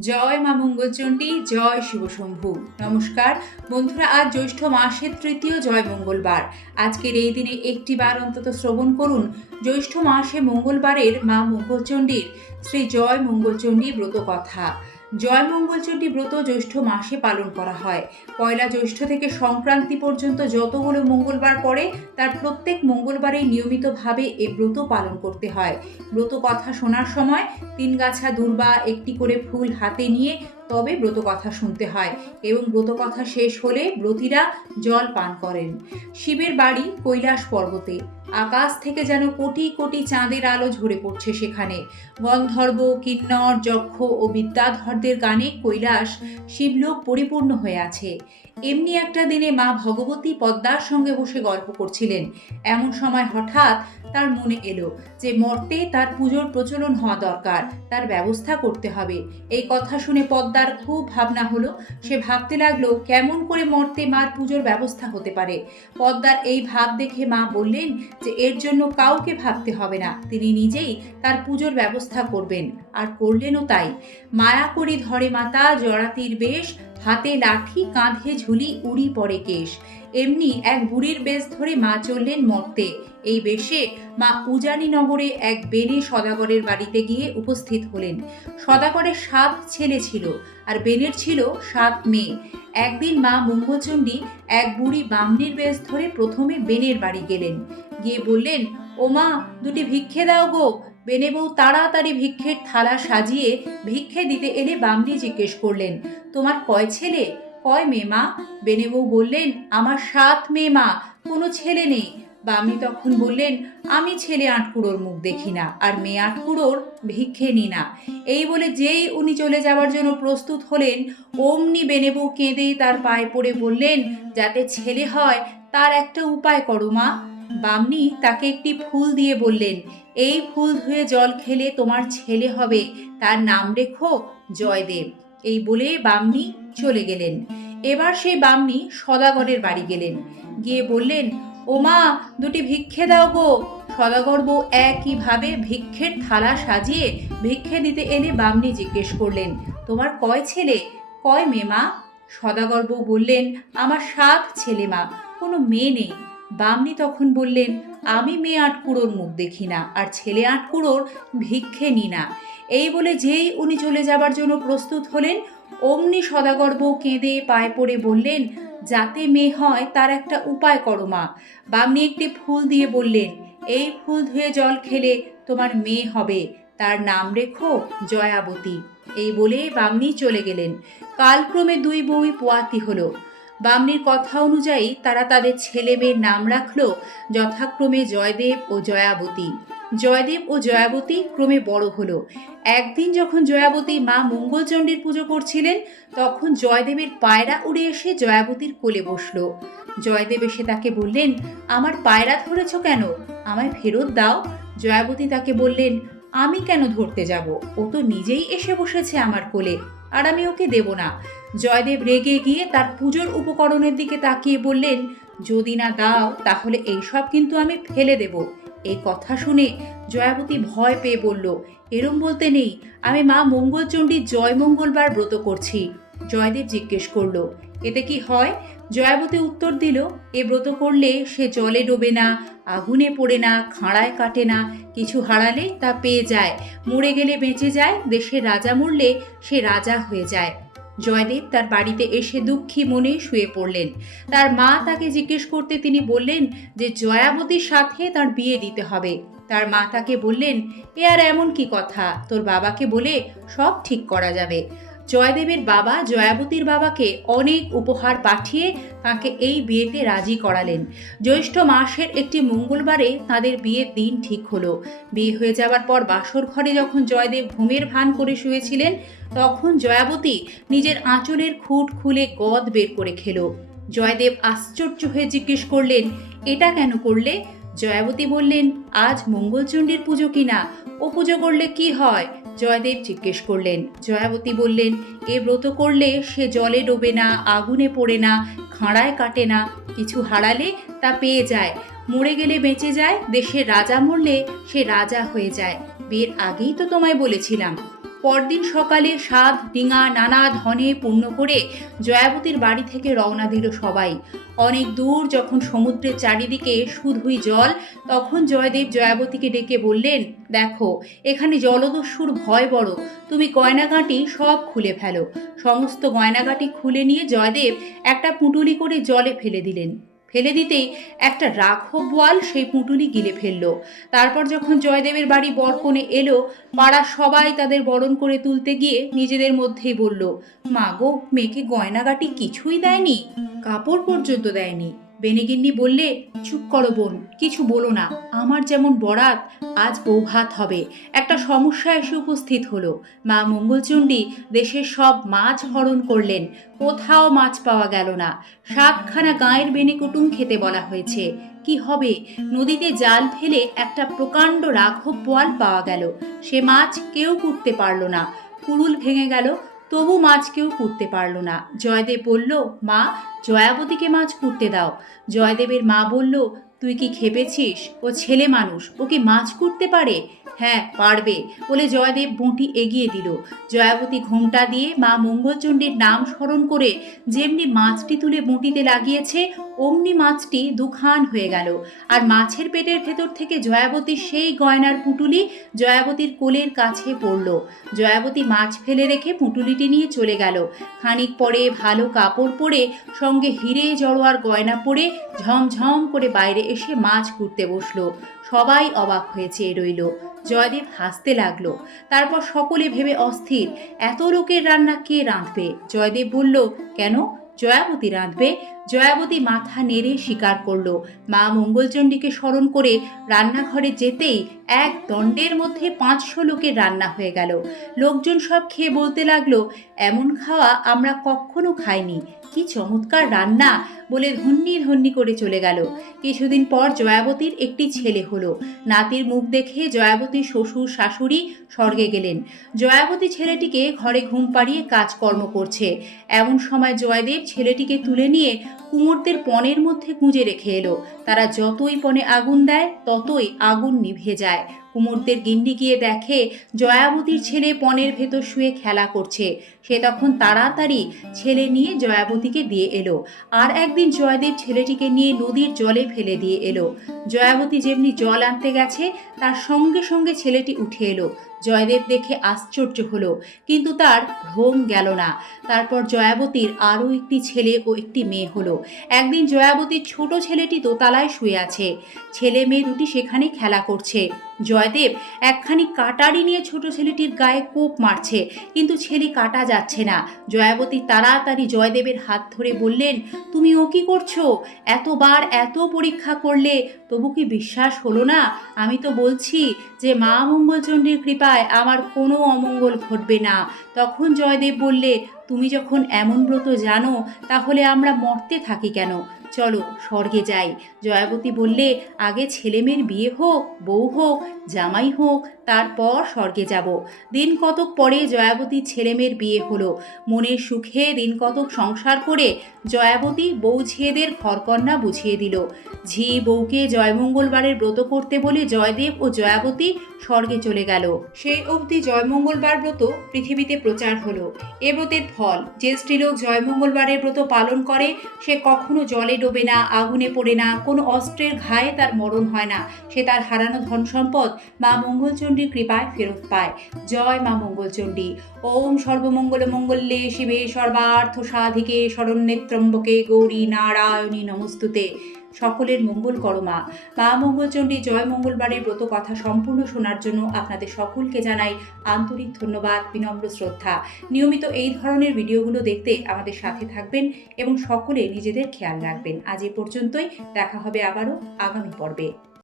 জয় মা মঙ্গলচণ্ডী, জয় শিবশম্ভু নমস্কার। বন্ধুরা, আজ জ্যৈষ্ঠ মাসের তৃতীয় জয় মঙ্গলবার। আজকের এই দিনে একটি বার অন্তত শ্রবণ করুন। জ্যৈষ্ঠ মাসে মঙ্গলবারের মা মঙ্গলচণ্ডীর শ্রী জয় মঙ্গলচণ্ডী ব্রত কথা জয় মঙ্গলচণ্ডী ব্রত জ্যৈষ্ঠ মাসে পালন করা হয়। পয়লা জ্যৈষ্ঠ থেকে সংক্রান্তি পর্যন্ত যতগুলো মঙ্গলবার পড়ে, তার প্রত্যেক মঙ্গলবারেই নিয়মিতভাবে এ ব্রত পালন করতে হয়। ব্রত কথা শোনার সময় তিন গাছা দূর্বা, একটি করে ফুল হাতে নিয়ে তবে ব্রত কথা শুনতে হয় এবং ব্রত কথা শেষ হলে ব্রতীরা জল পান করেন। শিবের বাড়ি কৈলাস পর্বতে। আকাশ থেকে যেন কোটি কোটি চাঁদের আলো ঝরে পড়ছে সেখানে। গন্ধর্ব কিন্নর যক্ষ ও বিদ্যাধরদের গানে কৈলাস শিবলোক পরিপূর্ণ হয়ে আছে। এমনি একটা দিনে মা ভগবতী পদ্মার সঙ্গে বসে গল্প করছিলেন। এমন সময় হঠাৎ তার মনে এলো যে, মর্তে তার পুজোর প্রচলন হওয়া দরকার, তার ব্যবস্থা করতে হবে। এই কথা শুনে পদ্মার খুব ভাবনা হলো। সে ভাবতে লাগল, কেমন করে মর্তে মার পুজোর ব্যবস্থা হতে পারে? পদ্মার এই ভাব দেখে মা বললেন যে, এর জন্য কাউকে ভাবতে হবে না। তিনি নিজেই তার পুজোর ব্যবস্থা করবেন। আর করলেনও তাই। মায়া করি ধরে মাতা, জড়াতির বেশ হাতে লাঠি কাঁধে ঝুলি উড়ি পড়ে কেশ। এমনি এক বুড়ির বেশ ধরে মা চললেন মর্তে। এই বেশে মা উজানি নগরে এক বেনে সদাগরের বাড়িতে গিয়ে উপস্থিত হলেন। সদাগরের সাত ছেলে ছিল আর বেনের ছিল সাত মেয়ে। একদিন মা মঙ্গলচণ্ডী এক বুড়ি বামনির বেশ ধরে প্রথমে বেনের বাড়ি গেলেন। গিয়ে বললেন ও মা দুটি ভিক্ষে দাও গো। বেনে বউ তাড়াতাড়ি ভিক্ষের থালা সাজিয়ে ভিক্ষে দিতে এলে বামনি জিজ্ঞেস করলেন, তোমার কয় ছেলে? কয় মেয়ে মা? বেনে বউ বললেন, আমার সাত মেয়ে মা, কোনো ছেলে নেই। বামনি তখন বললেন, আমি ছেলে আটকুড়োর মুখ দেখি না, আর মেয়ে আটকুড়োর ভিক্ষে নি না। এই বলে যেই উনি চলে যাওয়ার জন্য প্রস্তুত হলেন, অমনি বেনেবু কেঁদে তার পায়ে পড়ে বললেন, যাতে ছেলে হয়, তার একটা উপায় করো মা। বামনি তাকে একটি ফুল দিয়ে বললেন, এই ফুল ধুয়ে জল খেলে তোমার ছেলে হবে। তার নাম রেখো জয়দেব। এই বলে বামনি চলে গেলেন। এবার সেই বামনি সদাগরের বাড়ি গেলেন। গিয়ে বললেন, ও মা, দুটি ভিক্ষে দাও গো। সদাগর বউ একইভাবে ভিক্ষের থালা সাজিয়ে ভিক্ষে দিতে এলে বামনি জিজ্ঞেস করলেন, তোমার কয় ছেলে? কয় মেয়ে মা? সদাগর বউ বললেন, আমার সাত ছেলে মা, কোনো মেয়ে নেই। বামনি তখন বললেন, আমি মেয়ে আটকুড়োর মুখ দেখি না, আর ছেলে আটকুড়োর ভিক্ষে নি না। এই বলে যেই উনি চলে যাবার জন্য প্রস্তুত হলেন, অমনি সদাগর্ব কেঁদে পায়ে পড়ে বললেন, যাতে মেয়ে হয়, তার একটা উপায় করো মা। বামনি একটি ফুল দিয়ে বললেন, এই ফুল ধুয়ে জল খেলে তোমার মেয়ে হবে, তার নাম রেখো জয়াবতী। এই বলে বামনি চলে গেলেন। কালক্রমে দুই বউই পোয়াতি হলো। বামনির কথা অনুযায়ী তারা তাদের ছেলে মেয়ের নাম রাখল যথাক্রমে জয়দেব ও জয়াবতী। জয়দেব ও জয়াবতী ক্রমে বড় হলো। একদিন যখন জয়াবতী মা মঙ্গলচণ্ডীর পুজো করছিলেন, তখন জয়দেবের পায়রা উড়ে এসে জয়াবতীর কোলে বসল। জয়দেব এসে তাকে বললেন, আমার পায়রা ধরেছ কেন? আমায় ফেরত দাও। জয়াবতী তাকে বললেন, আমি কেন ধরতে যাব? ও তো নিজেই এসে বসেছে আমার কোলে, আর আমি ওকে দেব না। জয়দেব রেগে গিয়ে তার পুজোর উপকরণের দিকে তাকিয়ে বললেন, যদি না দাও, তাহলে এইসব কিন্তু আমি ফেলে দেব। এই কথা শুনে জয়াবতী ভয় পেয়ে বলল, এরম বলতে নেই, আমি মা মঙ্গলচণ্ডীর জয় মঙ্গলবার ব্রত করছি। জয়দেব জিজ্ঞেস করল, এতে কি হয়? জয়াবতী উত্তর দিল, এ ব্রত করলে সে জলে ডোবে না, আগুনে পড়ে না, খাঁড়ায় কাটে না, কিছু হারালে তা পেয়ে যায়, মরে গেলে বেঁচে যায়, দেশের রাজা মরলে সে রাজা হয়ে যায়। জয়দেব তার বাড়িতে এসে দুঃখী মনে শুয়ে পড়লেন। তার মা তাকে জিজ্ঞেস করতে তিনি বললেন যে জয়াবতীর সাথে তার বিয়ে দিতে হবে। তার মা তাকে বললেন, এ আর এমন কি কথা? তোর বাবাকে বলে সব ঠিক করা যাবে। জয়দেবের বাবা, জয়াবতীর বাবাকে অনেক উপহার পাঠিয়ে তাকে এই বিয়েতে রাজি করালেন। জ্যৈষ্ঠ মাসের একটি মঙ্গলবারে তাদের বিয়ের দিন ঠিক হলো। বিয়ে হয়ে যাওয়ার পর বাসর ঘরে যখন জয়দেব ঘুমের ভান করে শুয়েছিলেন, তখন জয়াবতী নিজের আঁচলের খুঁট খুলে গদ বের করে খেলো। জয়দেব আশ্চর্য হয়ে জিজ্ঞেস করলেন, এটা কেন করলে? জয়াবতী বললেন, আজ মঙ্গলচণ্ডীর পুজো কিনা? ও পুজো করলে কি হয়? জয়দেব জিজ্ঞেস করলেন, জয়াবতী বললেন, এ ব্রত করলে সে জলে ডোবে না, আগুনে পড়ে না, খাঁড়ায় কাটে না, কিছু হারালে তা পেয়ে যায়। মরে গেলে বেঁচে যায়, দেশের রাজা মরলে সে রাজা হয়ে যায়। বিয়ের আগেই তো তোমায় বলেছিলাম। পরদিন সকালে সাত ডিঙা, নানা ধনে পূর্ণ করে জয়াবতীর বাড়ি থেকে রওনা দিল সবাই। অনেক দূর যখন সমুদ্রের চারিদিকে শুধুই জল, তখন জয়দেব জয়াবতীকে ডেকে বললেন, দেখো, এখানে জলদস্যুর ভয় বড়। তুমি গয়নাগাঁটি সব খুলে ফেলো। সমস্ত গয়নাগাঁটি খুলে নিয়ে জয়দেব একটা পুঁটুলি করে জলে ফেলে দিলেন। ফেলে দিতেই একটা রাঘব বোয়াল সেই পুঁটুলি গিলে ফেলল। তারপর যখন জয়দেবের বাড়ি বরকনে এলো মারা সবাই তাদের বরণ করে তুলতে গিয়ে নিজেদের মধ্যেই বলল, মা গো, মেয়েকে গয়নাগাটি কিছুই দেয়নি, কাপড় পর্যন্ত দেয়নি। বেনিগিন্নি বললে, চুপ করো বোন, কিছু বলো না। আমার যেমন বরাত, আজ বৌভাত হবে। একটা সমস্যা এসে উপস্থিত হলো। মা মঙ্গলচণ্ডী দেশের সব মাছ হরণ করলেন। কোথাও মাছ পাওয়া গেল না। সাতখানা গায়ের বেনিকুটুম খেতে বলা হয়েছে। কি হবে? নদীতে জাল ফেলে একটা প্রকাণ্ড রাঘব বোয়াল পাওয়া গেল। সে মাছ কেউ কুটতে পারল না। কুরুল ভেঙে গেল তবু মাছ কেউ কুটতে পারল না। জয়দেব বলল, মা, জয়াবতীকে মাছ কুটতে দাও। জয়দেবের মা বলল, তুই কি খেপেছিস? ও ছেলে মানুষ ও কি মাছ কুটতে পারে? হ্যাঁ পারবে বলে জয়দেব বঁটি এগিয়ে দিল। জয়াবতী ঘোমটা দিয়ে মা মঙ্গলচণ্ডীর নাম স্মরণ করে যেমনি মাছটি তুলে বঁটিতে লাগিয়েছে, অমনি মাছটি দুখান হয়ে গেল। আর মাছের পেটের ভেতর থেকে জয়াবতীর সেই গয়নার পুটুলি জয়াবতীর কোলের কাছে পড়ল। জয়াবতী মাছ ফেলে রেখে পুটুলিটি নিয়ে চলে গেল। খানিক পরে ভালো কাপড় পরে সঙ্গে হিরে জড়োয়ার গয়না পরে ঝমঝম করে বাইরে এসে মাছ কুটতে বসল। সবাই অবাক হয়ে চেয়ে রইল। জয়দেব হাসতে লাগল। তারপর সকলে ভেবে অস্থির, এত লোকের রান্না কে রাঁধবে? জয়দেব বলল, কেন? জয়াবতী রাঁধবে। জয়াবতী মাথা নেড়ে স্বীকার করল। মা মঙ্গলচণ্ডীকে স্মরণ করে রান্নাঘরে যেতেই এক দণ্ডের মধ্যে পাঁচশো লোকের রান্না হয়ে গেল। লোকজন সব খেয়ে বলতে লাগল, এমন খাওয়া আমরা কখনো খাইনি। কি চমৎকার রান্না বলে ধন্যি ধন্যি করে চলে গেল। কিছুদিন পর জয়াবতীর একটি ছেলে হলো। নাতির মুখ দেখে জয়াবতী শ্বশুর, শাশুড়ি স্বর্গে গেলেন। জয়াবতী ছেলেটিকে ঘরে ঘুম পাড়িয়ে কাজকর্ম করছে। এমন সময় জয়দেব ছেলেটিকে তুলে নিয়ে কুমোরদের পনেরো মধ্যে গুঁজে রেখে এলো। তারা যতই পনে আগুন দেয়, ততই আগুন নিভে যায়। কুমোরদের গিন্ডি গিয়ে দেখে জয়াবতীর ছেলে পনেরো ভেতর শুয়ে খেলা করছে। সে তখন তাড়াতাড়ি ছেলে নিয়ে জয়াবতীকে দিয়ে এলো। আর একদিন জয়দেব ছেলেটিকে নিয়ে নদীর জলে ফেলে দিয়ে এলো। জয়াবতী যেমনি জল আনতে গেছে, তার সঙ্গে সঙ্গে ছেলেটি উঠে এলো। জয়দেব দেখে আশ্চর্য হলো, কিন্তু তার ভ্রম গেল না। তারপর জয়াবতীর আরও একটি ছেলে ও একটি মেয়ে হলো। একদিন জয়াবতীর ছোট ছেলেটি দোতলায় শুয়ে আছে। ছেলে মেয়ে দুটি সেখানে খেলা করছে। জয়দেব একখানি কাটারি নিয়ে ছোট ছেলেটির গায়ে কোপ মারছে, কিন্তু ছেলে কাটা যাচ্ছে না। জয়াবতী তাড়াতাড়ি জয়দেবের হাত ধরে বললেন, তুমি ও কি করছ? এতবার এত পরীক্ষা করলে তবু কি বিশ্বাস হলো না? আমি তো বলছি যে মা মঙ্গলচণ্ডীর কৃপায় আমার কোনো অমঙ্গল ঘটবে না। তখন জয়দেব বললে, তুমি যখন এমন ব্রত জানো, তাহলে আমরা মরতে থাকি কেন? চলো স্বর্গে যাই। জয়াবতী বললে, আগে ছেলেমেয়ের বিয়ে হোক, বউ হোক, জামাই হোক, তারপর স্বর্গে যাব। দিন কতক পরে জয়াবতীর ছেলেমেয়ের বিয়ে হলো। মনের সুখে দিন কতক সংসার করে জয়াবতী বউ ঝিয়েদের ঘরকন্যা বুঝিয়ে দিল। ঝি বউকে জয়মঙ্গলবারের ব্রত করতে বলে জয়দেব ও জয়াবতী স্বর্গে চলে গেল। সেই অবধি জয়মঙ্গলবার ব্রত পৃথিবীতে প্রচার হলো। এ ব্রতের ফল, যে স্ত্রীলোক জয়মঙ্গলবারের ব্রত পালন করে, সে কখনো জলে ডোবে না, আগুনে পড়ে না, কোনো অস্ত্রের ঘায়ে তার মরণ হয় না। সে তার হারানো ধন সম্পদ মা মঙ্গলচণ্ডীর কৃপায় ফেরত পায়। জয় মা মঙ্গলচণ্ডী। ওম সর্বমঙ্গল মঙ্গল্যে শিবে সর্বার্থ সাধিকে শরণ্যেত্রম্বকে গৌরী নারায়ণী নমস্তুতে। সকলের মঙ্গল করো মা। মা মঙ্গলচণ্ডী, জয় মঙ্গলবারের ব্রত কথা সম্পূর্ণ শোনার জন্য আপনাদের সকলকে জানাই আন্তরিক ধন্যবাদ, বিনম্র শ্রদ্ধা। নিয়মিত এই ধরনের ভিডিওগুলো দেখতে আমাদের সাথে থাকবেন এবং সকলে নিজেদের খেয়াল রাখবেন। আজ এ পর্যন্তই, দেখা হবে আবারও আগামী পর্বে।